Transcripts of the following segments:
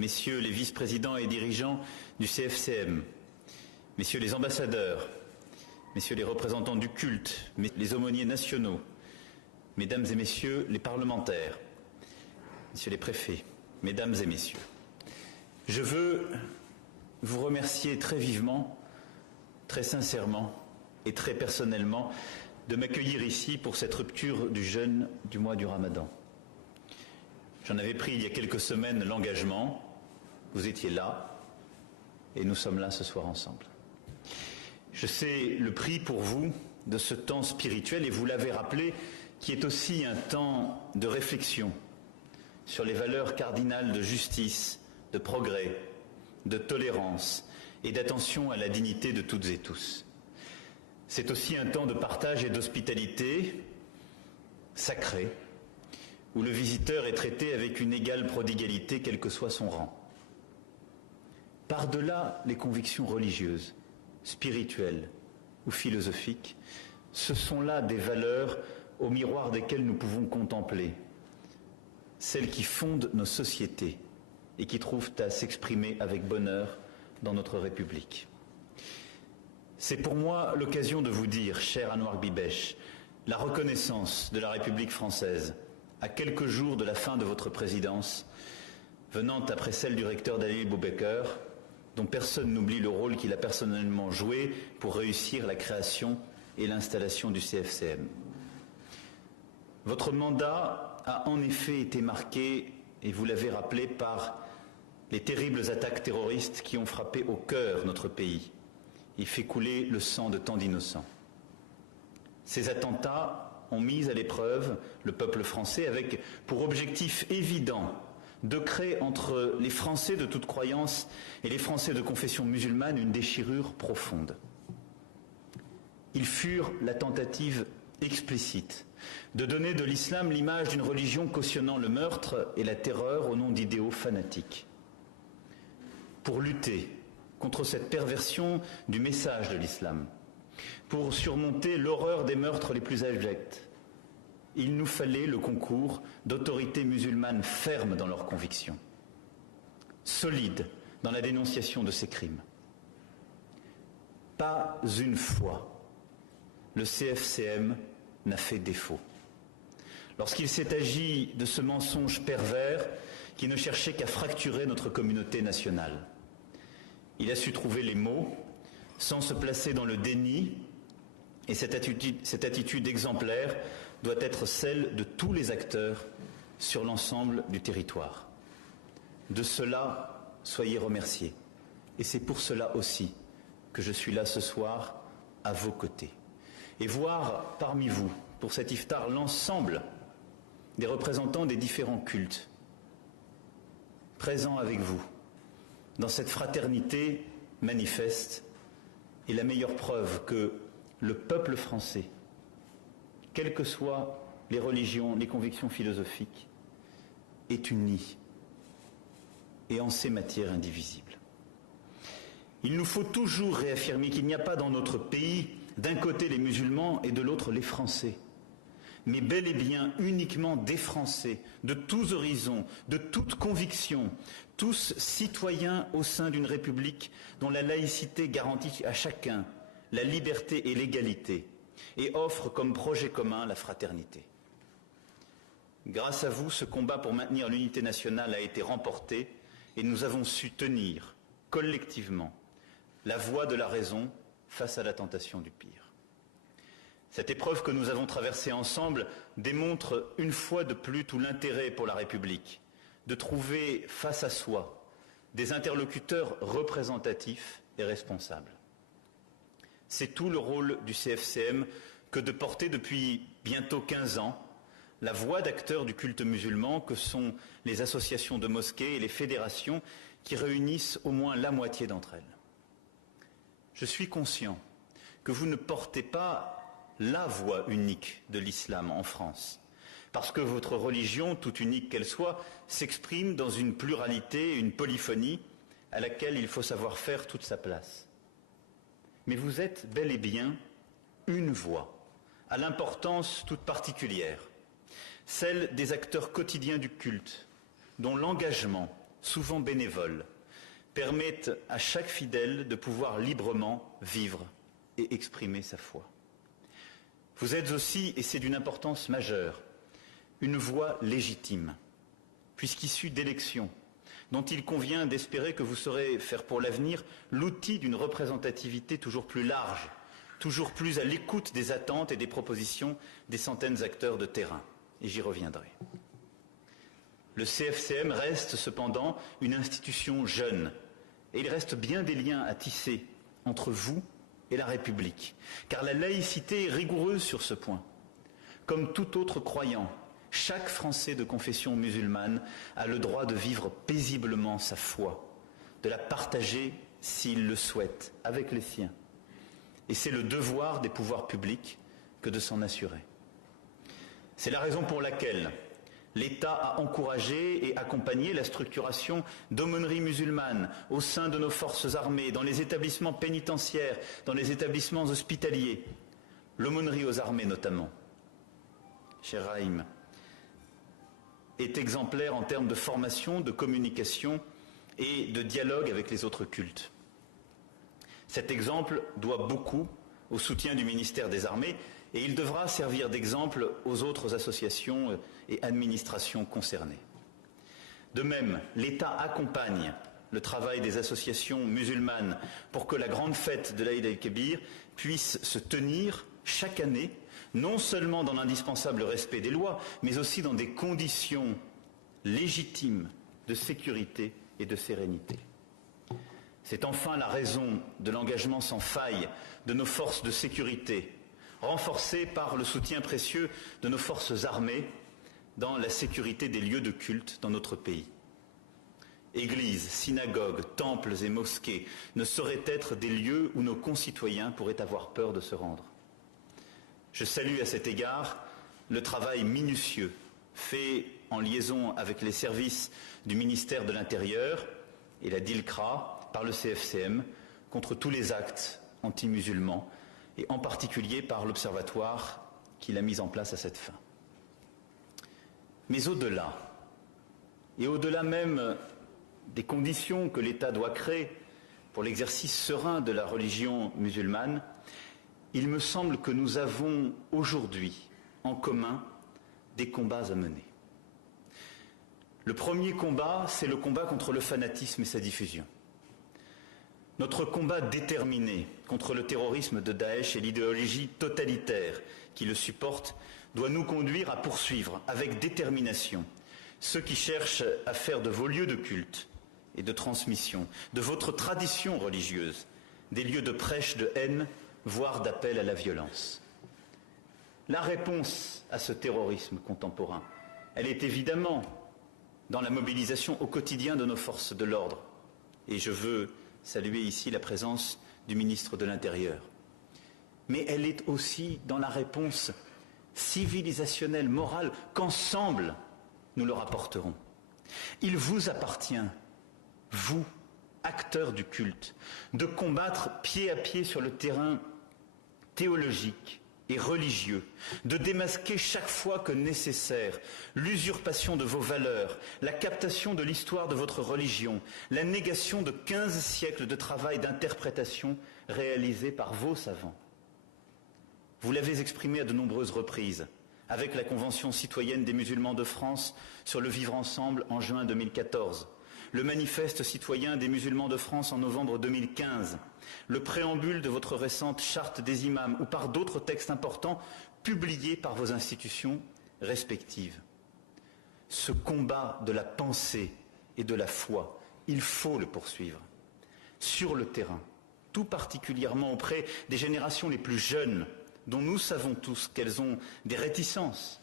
messieurs les vice-présidents et dirigeants du CFCM, messieurs les ambassadeurs, messieurs les représentants du culte, les aumôniers nationaux, mesdames et messieurs les parlementaires, messieurs les préfets, mesdames et messieurs, je veux vous remercier très vivement, très sincèrement et très personnellement de m'accueillir ici pour cette rupture du jeûne du mois du Ramadan. J'en avais pris il y a quelques semaines l'engagement, vous étiez là et nous sommes là ce soir ensemble. Je sais le prix pour vous de ce temps spirituel et vous l'avez rappelé, qui est aussi un temps de réflexion sur les valeurs cardinales de justice, de progrès, de tolérance et d'attention à la dignité de toutes et tous. C'est aussi un temps de partage et d'hospitalité sacré, où le visiteur est traité avec une égale prodigalité, quel que soit son rang. Par-delà les convictions religieuses, spirituelles ou philosophiques, ce sont là des valeurs au miroir desquelles nous pouvons contempler, celles qui fondent nos sociétés et qui trouvent à s'exprimer avec bonheur dans notre République. C'est pour moi l'occasion de vous dire, cher Anouar Bibeche, la reconnaissance de la République française, à quelques jours de la fin de votre présidence, venant après celle du recteur Daniel Boubekeur, dont personne n'oublie le rôle qu'il a personnellement joué pour réussir la création et l'installation du CFCM. Votre mandat a en effet été marqué, et vous l'avez rappelé, par les terribles attaques terroristes qui ont frappé au cœur notre pays et fait couler le sang de tant d'innocents. Ces attentats ont mis à l'épreuve le peuple français avec pour objectif évident de créer entre les Français de toute croyance et les Français de confession musulmane une déchirure profonde. Ils furent la tentative explicite de donner de l'islam l'image d'une religion cautionnant le meurtre et la terreur au nom d'idéaux fanatiques. Pour lutter contre cette perversion du message de l'islam, pour surmonter l'horreur des meurtres les plus abjects, il nous fallait le concours d'autorités musulmanes fermes dans leurs convictions, solides dans la dénonciation de ces crimes. Pas une fois, le CFCM n'a fait défaut. Lorsqu'il s'est agi de ce mensonge pervers qui ne cherchait qu'à fracturer notre communauté nationale, il a su trouver les mots sans se placer dans le déni, et cette attitude exemplaire doit être celle de tous les acteurs sur l'ensemble du territoire. De cela, soyez remerciés. Et c'est pour cela aussi que je suis là ce soir à vos côtés. Et voir parmi vous, pour cet iftar, l'ensemble des représentants des différents cultes présents avec vous dans cette fraternité manifeste est la meilleure preuve que le peuple français, quelles que soient les religions, les convictions philosophiques, est uni et en ces matières indivisibles. Il nous faut toujours réaffirmer qu'il n'y a pas dans notre pays d'un côté les musulmans et de l'autre les Français, mais bel et bien uniquement des Français, de tous horizons, de toutes convictions, tous citoyens au sein d'une République dont la laïcité garantit à chacun la liberté et l'égalité et offre comme projet commun la fraternité. Grâce à vous, ce combat pour maintenir l'unité nationale a été remporté et nous avons su tenir collectivement la voie de la raison face à la tentation du pire. Cette épreuve que nous avons traversée ensemble démontre une fois de plus tout l'intérêt pour la République de trouver face à soi des interlocuteurs représentatifs et responsables. C'est tout le rôle du CFCM que de porter depuis bientôt 15 ans la voix d'acteurs du culte musulman que sont les associations de mosquées et les fédérations qui réunissent au moins la moitié d'entre elles. Je suis conscient que vous ne portez pas la voix unique de l'islam en France, parce que votre religion, toute unique qu'elle soit, s'exprime dans une pluralité, une polyphonie à laquelle il faut savoir faire toute sa place. Mais vous êtes bel et bien une voix, à l'importance toute particulière, celle des acteurs quotidiens du culte, dont l'engagement souvent bénévoles, permettent à chaque fidèle de pouvoir librement vivre et exprimer sa foi. Vous êtes aussi, et c'est d'une importance majeure, une voix légitime, puisqu'issue d'élections, dont il convient d'espérer que vous saurez faire pour l'avenir l'outil d'une représentativité toujours plus large, toujours plus à l'écoute des attentes et des propositions des centaines d'acteurs de terrain. Et j'y reviendrai. Le CFCM reste cependant une institution jeune, et il reste bien des liens à tisser entre vous et la République, car la laïcité est rigoureuse sur ce point. Comme tout autre croyant, chaque Français de confession musulmane a le droit de vivre paisiblement sa foi, de la partager s'il le souhaite, avec les siens. Et c'est le devoir des pouvoirs publics que de s'en assurer. C'est la raison pour laquelle l'État a encouragé et accompagné la structuration d'aumôneries musulmanes au sein de nos forces armées, dans les établissements pénitentiaires, dans les établissements hospitaliers, l'aumônerie aux armées notamment. Cher Raïm, est exemplaire en termes de formation, de communication et de dialogue avec les autres cultes. Cet exemple doit beaucoup au soutien du ministère des Armées et il devra servir d'exemple aux autres associations et administrations concernées. De même, l'État accompagne le travail des associations musulmanes pour que la grande fête de l'Aïd el-Kébir puisse se tenir chaque année, non seulement dans l'indispensable respect des lois, mais aussi dans des conditions légitimes de sécurité et de sérénité. C'est enfin la raison de l'engagement sans faille de nos forces de sécurité, renforcées par le soutien précieux de nos forces armées dans la sécurité des lieux de culte dans notre pays. Églises, synagogues, temples et mosquées ne sauraient être des lieux où nos concitoyens pourraient avoir peur de se rendre. Je salue à cet égard le travail minutieux fait en liaison avec les services du ministère de l'Intérieur et la DILCRA par le CFCM contre tous les actes anti-musulmans et en particulier par l'observatoire qu'il a mis en place à cette fin. Mais au-delà, et au-delà même des conditions que l'État doit créer pour l'exercice serein de la religion musulmane, il me semble que nous avons aujourd'hui en commun des combats à mener. Le premier combat, c'est le combat contre le fanatisme et sa diffusion. Notre combat déterminé contre le terrorisme de Daesh et l'idéologie totalitaire qui le supporte doit nous conduire à poursuivre avec détermination ceux qui cherchent à faire de vos lieux de culte et de transmission, de votre tradition religieuse, des lieux de prêche de haine, voire d'appel à la violence. La réponse à ce terrorisme contemporain, elle est évidemment dans la mobilisation au quotidien de nos forces de l'ordre. Et je veux saluer ici la présence du ministre de l'Intérieur. Mais elle est aussi dans la réponse civilisationnelle, morale, qu'ensemble nous leur apporterons. Il vous appartient, vous, acteurs du culte, de combattre pied à pied sur le terrain théologique et religieux, de démasquer chaque fois que nécessaire l'usurpation de vos valeurs, la captation de l'histoire de votre religion, la négation de 15 siècles de travail d'interprétation réalisé par vos savants. Vous l'avez exprimé à de nombreuses reprises, avec la Convention citoyenne des musulmans de France sur le vivre ensemble en juin 2014, le manifeste citoyen des musulmans de France en novembre 2015, le préambule de votre récente charte des imams ou par d'autres textes importants publiés par vos institutions respectives. Ce combat de la pensée et de la foi, il faut le poursuivre sur le terrain, tout particulièrement auprès des générations les plus jeunes, dont nous savons tous qu'elles ont des réticences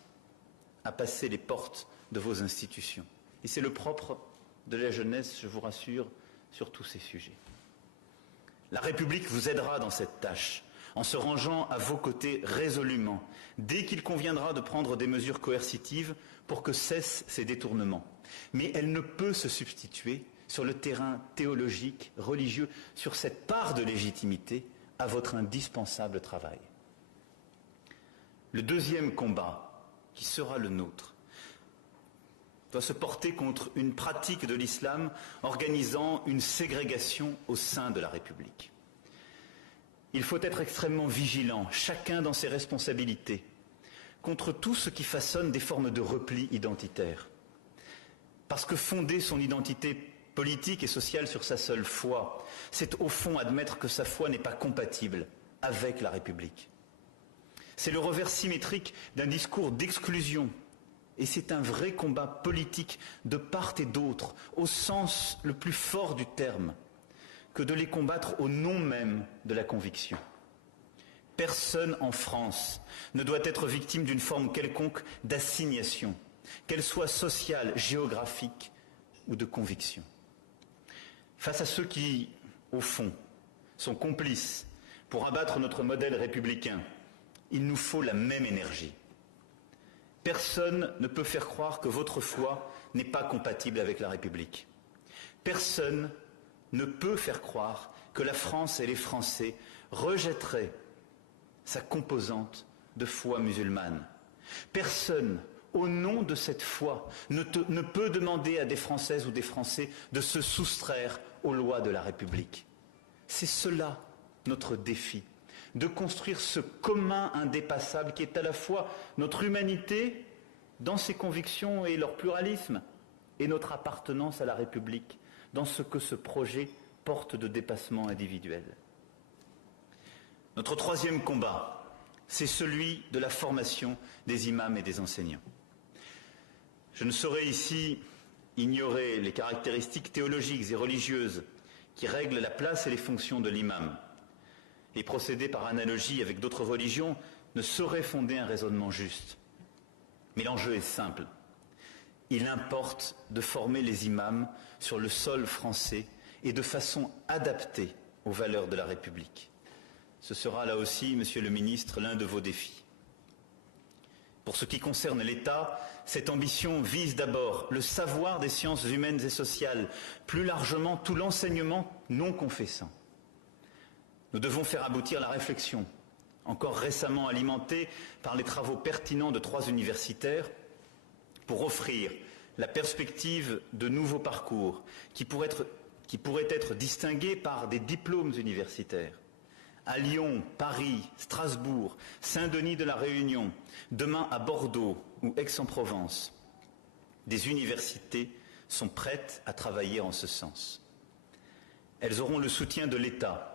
à passer les portes de vos institutions. Et c'est le propre de la jeunesse, je vous rassure, sur tous ces sujets. La République vous aidera dans cette tâche, en se rangeant à vos côtés résolument, dès qu'il conviendra de prendre des mesures coercitives pour que cessent ces détournements. Mais elle ne peut se substituer sur le terrain théologique, religieux, sur cette part de légitimité à votre indispensable travail. Le deuxième combat, qui sera le nôtre, doit se porter contre une pratique de l'islam organisant une ségrégation au sein de la République. Il faut être extrêmement vigilant, chacun dans ses responsabilités, contre tout ce qui façonne des formes de repli identitaire. Parce que fonder son identité politique et sociale sur sa seule foi, c'est au fond admettre que sa foi n'est pas compatible avec la République. C'est le revers symétrique d'un discours d'exclusion. Et c'est un vrai combat politique de part et d'autre, au sens le plus fort du terme, que de les combattre au nom même de la conviction. Personne en France ne doit être victime d'une forme quelconque d'assignation, qu'elle soit sociale, géographique ou de conviction. Face à ceux qui, au fond, sont complices pour abattre notre modèle républicain, il nous faut la même énergie. Personne ne peut faire croire que votre foi n'est pas compatible avec la République. Personne ne peut faire croire que la France et les Français rejetteraient sa composante de foi musulmane. Personne, au nom de cette foi, ne peut demander à des Françaises ou des Français de se soustraire aux lois de la République. C'est cela notre défi, de construire ce commun indépassable qui est à la fois notre humanité dans ses convictions et leur pluralisme et notre appartenance à la République dans ce que ce projet porte de dépassement individuel. Notre troisième combat, c'est celui de la formation des imams et des enseignants. Je ne saurais ici ignorer les caractéristiques théologiques et religieuses qui règlent la place et les fonctions de l'imam. Et procéder par analogie avec d'autres religions ne saurait fonder un raisonnement juste. Mais l'enjeu est simple. Il importe de former les imams sur le sol français et de façon adaptée aux valeurs de la République. Ce sera là aussi, Monsieur le Ministre, l'un de vos défis. Pour ce qui concerne l'État, cette ambition vise d'abord le savoir des sciences humaines et sociales, plus largement tout l'enseignement non confessant. Nous devons faire aboutir la réflexion, encore récemment alimentée par les travaux pertinents de 3 universitaires, pour offrir la perspective de nouveaux parcours qui pourraient être distingués par des diplômes universitaires. À Lyon, Paris, Strasbourg, Saint-Denis de la Réunion, demain à Bordeaux ou Aix-en-Provence, des universités sont prêtes à travailler en ce sens. Elles auront le soutien de l'État,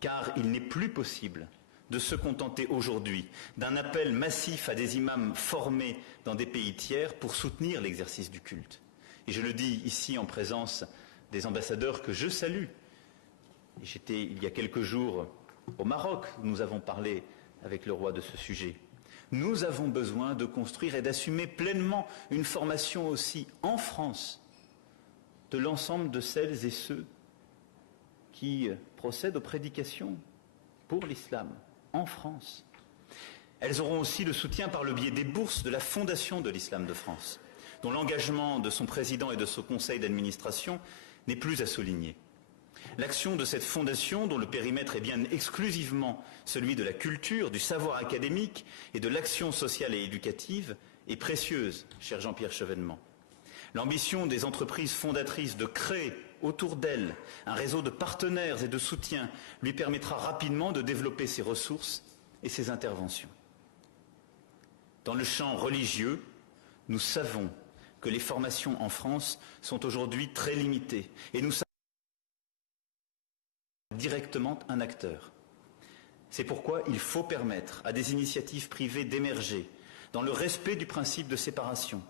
car il n'est plus possible de se contenter aujourd'hui d'un appel massif à des imams formés dans des pays tiers pour soutenir l'exercice du culte. Et je le dis ici en présence des ambassadeurs que je salue. J'étais il y a quelques jours au Maroc, où nous avons parlé avec le roi de ce sujet. Nous avons besoin de construire et d'assumer pleinement une formation aussi en France de l'ensemble de celles et ceux qui procèdent aux prédications pour l'islam en France. Elles auront aussi le soutien par le biais des bourses de la Fondation de l'Islam de France, dont l'engagement de son président et de son conseil d'administration n'est plus à souligner. L'action de cette fondation, dont le périmètre est bien exclusivement celui de la culture, du savoir académique et de l'action sociale et éducative, est précieuse, cher Jean-Pierre Chevènement. L'ambition des entreprises fondatrices de créer autour d'elle un réseau de partenaires et de soutien lui permettra rapidement de développer ses ressources et ses interventions. Dans le champ religieux, nous savons que les formations en France sont aujourd'hui très limitées et nous savons directement un acteur. C'est pourquoi il faut permettre à des initiatives privées d'émerger dans le respect du principe de séparation.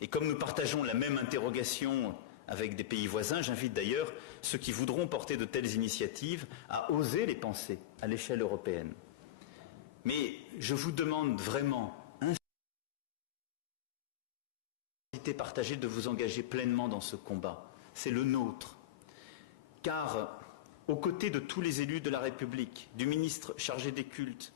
Et comme nous partageons la même interrogation avec des pays voisins, j'invite d'ailleurs ceux qui voudront porter de telles initiatives à oser les penser à l'échelle européenne. Mais je vous demande vraiment, partagée, de vous engager pleinement dans ce combat. C'est le nôtre. Car, aux côtés de tous les élus de la République, du ministre chargé des cultes,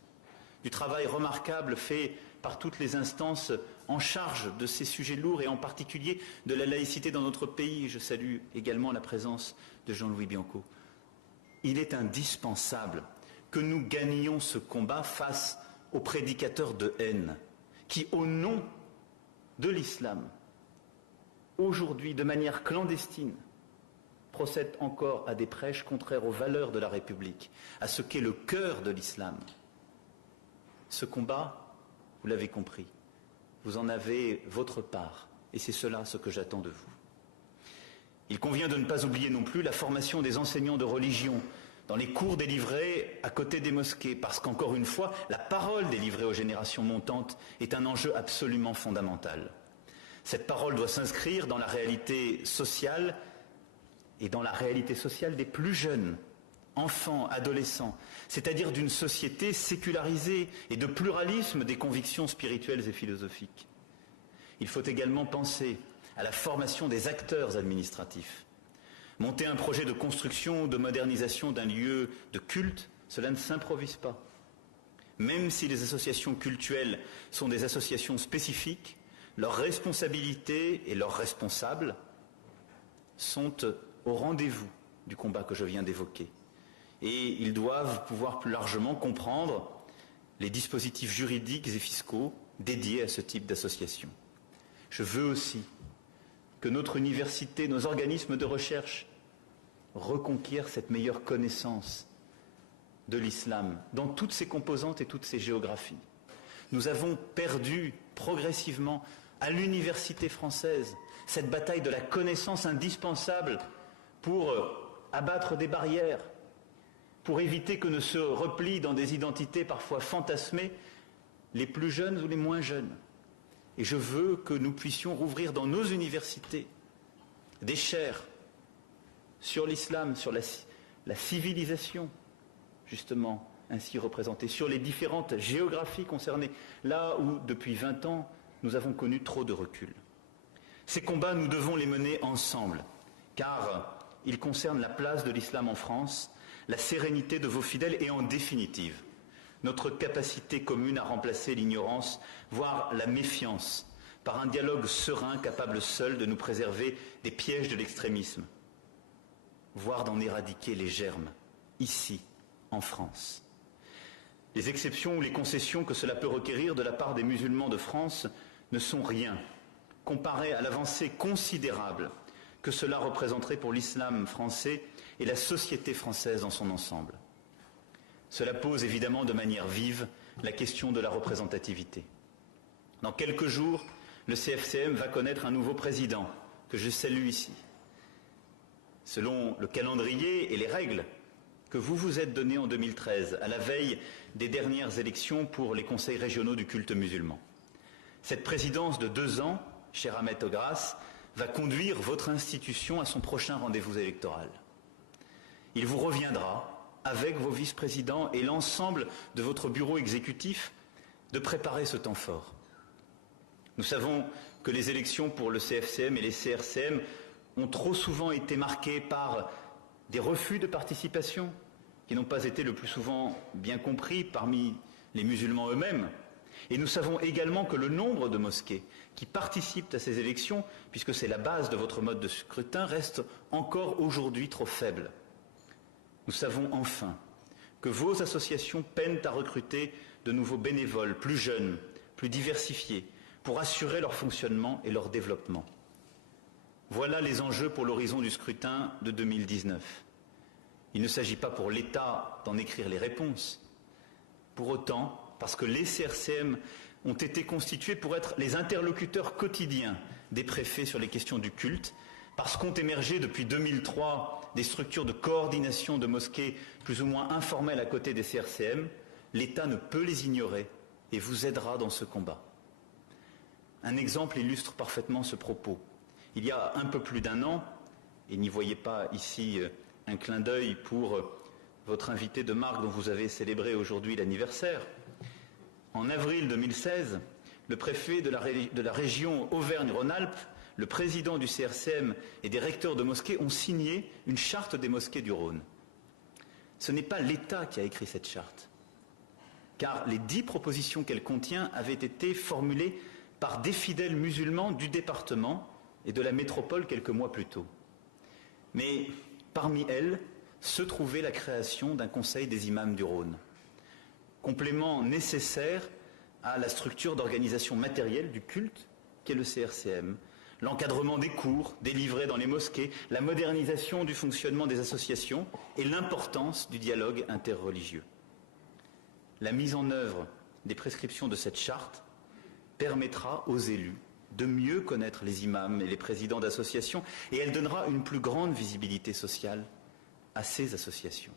du travail remarquable fait par toutes les instances en charge de ces sujets lourds et en particulier de la laïcité dans notre pays, je salue également la présence de Jean-Louis Bianco. Il est indispensable que nous gagnions ce combat face aux prédicateurs de haine qui, au nom de l'islam, aujourd'hui, de manière clandestine, procèdent encore à des prêches contraires aux valeurs de la République, à ce qu'est le cœur de l'islam. Ce combat, vous l'avez compris, vous en avez votre part, et c'est cela ce que j'attends de vous. Il convient de ne pas oublier non plus la formation des enseignants de religion dans les cours délivrés à côté des mosquées, parce qu'encore une fois, la parole délivrée aux générations montantes est un enjeu absolument fondamental. Cette parole doit s'inscrire dans la réalité sociale et dans la réalité sociale des plus jeunes, enfants, adolescents, c'est-à-dire d'une société sécularisée et de pluralisme des convictions spirituelles et philosophiques. Il faut également penser à la formation des acteurs administratifs. Monter un projet de construction ou de modernisation d'un lieu de culte, cela ne s'improvise pas. Même si les associations cultuelles sont des associations spécifiques, leurs responsabilités et leurs responsables sont au rendez-vous du combat que je viens d'évoquer. Et ils doivent pouvoir plus largement comprendre les dispositifs juridiques et fiscaux dédiés à ce type d'association. Je veux aussi que notre université, nos organismes de recherche reconquièrent cette meilleure connaissance de l'islam dans toutes ses composantes et toutes ses géographies. Nous avons perdu progressivement à l'université française cette bataille de la connaissance indispensable pour abattre des barrières, pour éviter que ne se replient dans des identités parfois fantasmées les plus jeunes ou les moins jeunes. Et je veux que nous puissions rouvrir dans nos universités des chaires sur l'islam, sur la civilisation, justement, ainsi représentée, sur les différentes géographies concernées, là où, depuis 20 ans, nous avons connu trop de recul. Ces combats, nous devons les mener ensemble, car ils concernent la place de l'islam en France, la sérénité de vos fidèles et, en définitive, notre capacité commune à remplacer l'ignorance, voire la méfiance, par un dialogue serein capable seul de nous préserver des pièges de l'extrémisme, voire d'en éradiquer les germes, ici, en France. Les exceptions ou les concessions que cela peut requérir de la part des musulmans de France ne sont rien, comparées à l'avancée considérable que cela représenterait pour l'islam français et la société française dans son ensemble. Cela pose évidemment de manière vive la question de la représentativité. Dans quelques jours, le CFCM va connaître un nouveau président, que je salue ici. Selon le calendrier et les règles que vous vous êtes donnés en 2013, à la veille des dernières élections pour les conseils régionaux du culte musulman. Cette présidence de 2 ans, cher Ahmed Ogras, va conduire votre institution à son prochain rendez-vous électoral. Il vous reviendra, avec vos vice-présidents et l'ensemble de votre bureau exécutif, de préparer ce temps fort. Nous savons que les élections pour le CFCM et les CRCM ont trop souvent été marquées par des refus de participation qui n'ont pas été le plus souvent bien compris parmi les musulmans eux-mêmes. Et nous savons également que le nombre de mosquées qui participent à ces élections, puisque c'est la base de votre mode de scrutin, reste encore aujourd'hui trop faible. Nous savons enfin que vos associations peinent à recruter de nouveaux bénévoles, plus jeunes, plus diversifiés, pour assurer leur fonctionnement et leur développement. Voilà les enjeux pour l'horizon du scrutin de 2019. Il ne s'agit pas pour l'État d'en écrire les réponses. Pour autant, parce que les CRCM ont été constitués pour être les interlocuteurs quotidiens des préfets sur les questions du culte, parce qu'ont émergé depuis 2003 des structures de coordination de mosquées plus ou moins informelles à côté des CRCM, l'État ne peut les ignorer et vous aidera dans ce combat. Un exemple illustre parfaitement ce propos. Il y a un peu plus d'1 an, et n'y voyez pas ici un clin d'œil pour votre invité de marque dont vous avez célébré aujourd'hui l'anniversaire, en avril 2016, le préfet de la région Auvergne-Rhône-Alpes, le président du CRCM et des recteurs de mosquées ont signé une charte des mosquées du Rhône. Ce n'est pas l'État qui a écrit cette charte, car les 10 propositions qu'elle contient avaient été formulées par des fidèles musulmans du département et de la métropole quelques mois plus tôt. Mais parmi elles se trouvait la création d'un conseil des imams du Rhône, complément nécessaire à la structure d'organisation matérielle du culte qu'est le CRCM, l'encadrement des cours délivrés dans les mosquées, la modernisation du fonctionnement des associations et l'importance du dialogue interreligieux. La mise en œuvre des prescriptions de cette charte permettra aux élus de mieux connaître les imams et les présidents d'associations et elle donnera une plus grande visibilité sociale à ces associations.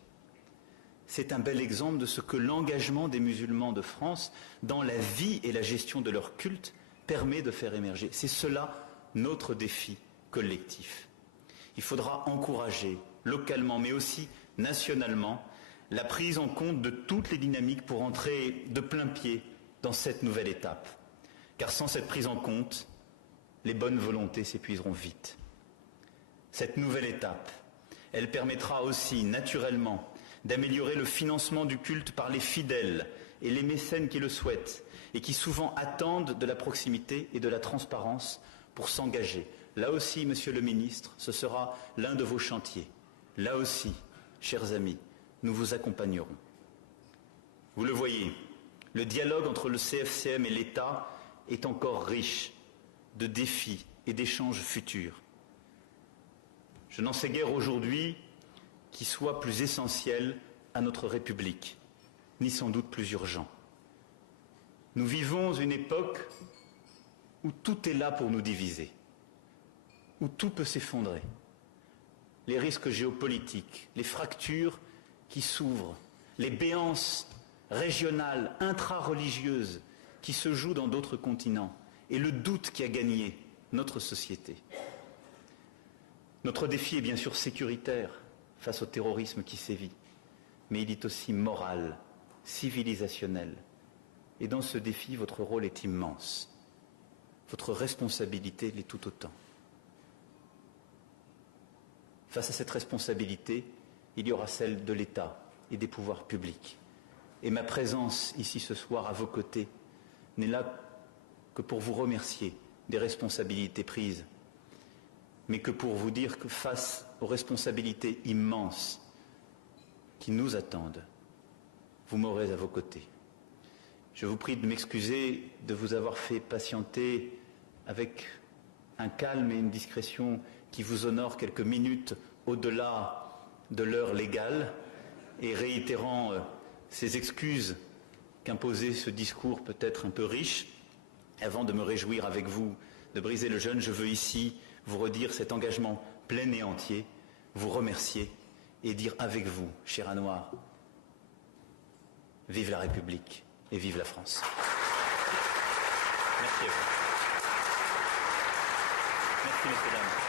C'est un bel exemple de ce que l'engagement des musulmans de France dans la vie et la gestion de leur culte permet de faire émerger. C'est cela notre défi collectif. Il faudra encourager localement mais aussi nationalement la prise en compte de toutes les dynamiques pour entrer de plein pied dans cette nouvelle étape. Car sans cette prise en compte, les bonnes volontés s'épuiseront vite. Cette nouvelle étape, elle permettra aussi naturellement d'améliorer le financement du culte par les fidèles et les mécènes qui le souhaitent et qui souvent attendent de la proximité et de la transparence pour s'engager. Là aussi, Monsieur le Ministre, ce sera l'un de vos chantiers. Là aussi, chers amis, nous vous accompagnerons. Vous le voyez, le dialogue entre le CFCM et l'État est encore riche de défis et d'échanges futurs. Je n'en sais guère aujourd'hui qui soit plus essentiel à notre République, ni sans doute plus urgent. Nous vivons une époque où tout est là pour nous diviser, où tout peut s'effondrer. Les risques géopolitiques, les fractures qui s'ouvrent, les béances régionales, intra-religieuses qui se jouent dans d'autres continents et le doute qui a gagné notre société. Notre défi est bien sûr sécuritaire face au terrorisme qui sévit, mais il est aussi moral, civilisationnel. Et dans ce défi, votre rôle est immense. Votre responsabilité l'est tout autant. Face à cette responsabilité, il y aura celle de l'État et des pouvoirs publics. Et ma présence ici ce soir à vos côtés n'est là que pour vous remercier des responsabilités prises, mais que pour vous dire que face aux responsabilités immenses qui nous attendent, vous m'aurez à vos côtés. Je vous prie de m'excuser de vous avoir fait patienter avec un calme et une discrétion qui vous honore quelques minutes au-delà de l'heure légale et réitérant ces excuses qu'imposait ce discours peut-être un peu riche. Avant de me réjouir avec vous de briser le jeûne, je veux ici vous redire cet engagement plein et entier, vous remercier et dire avec vous, cher Anouar, vive la République et vive la France. Merci à vous. Merci, messieurs, dames.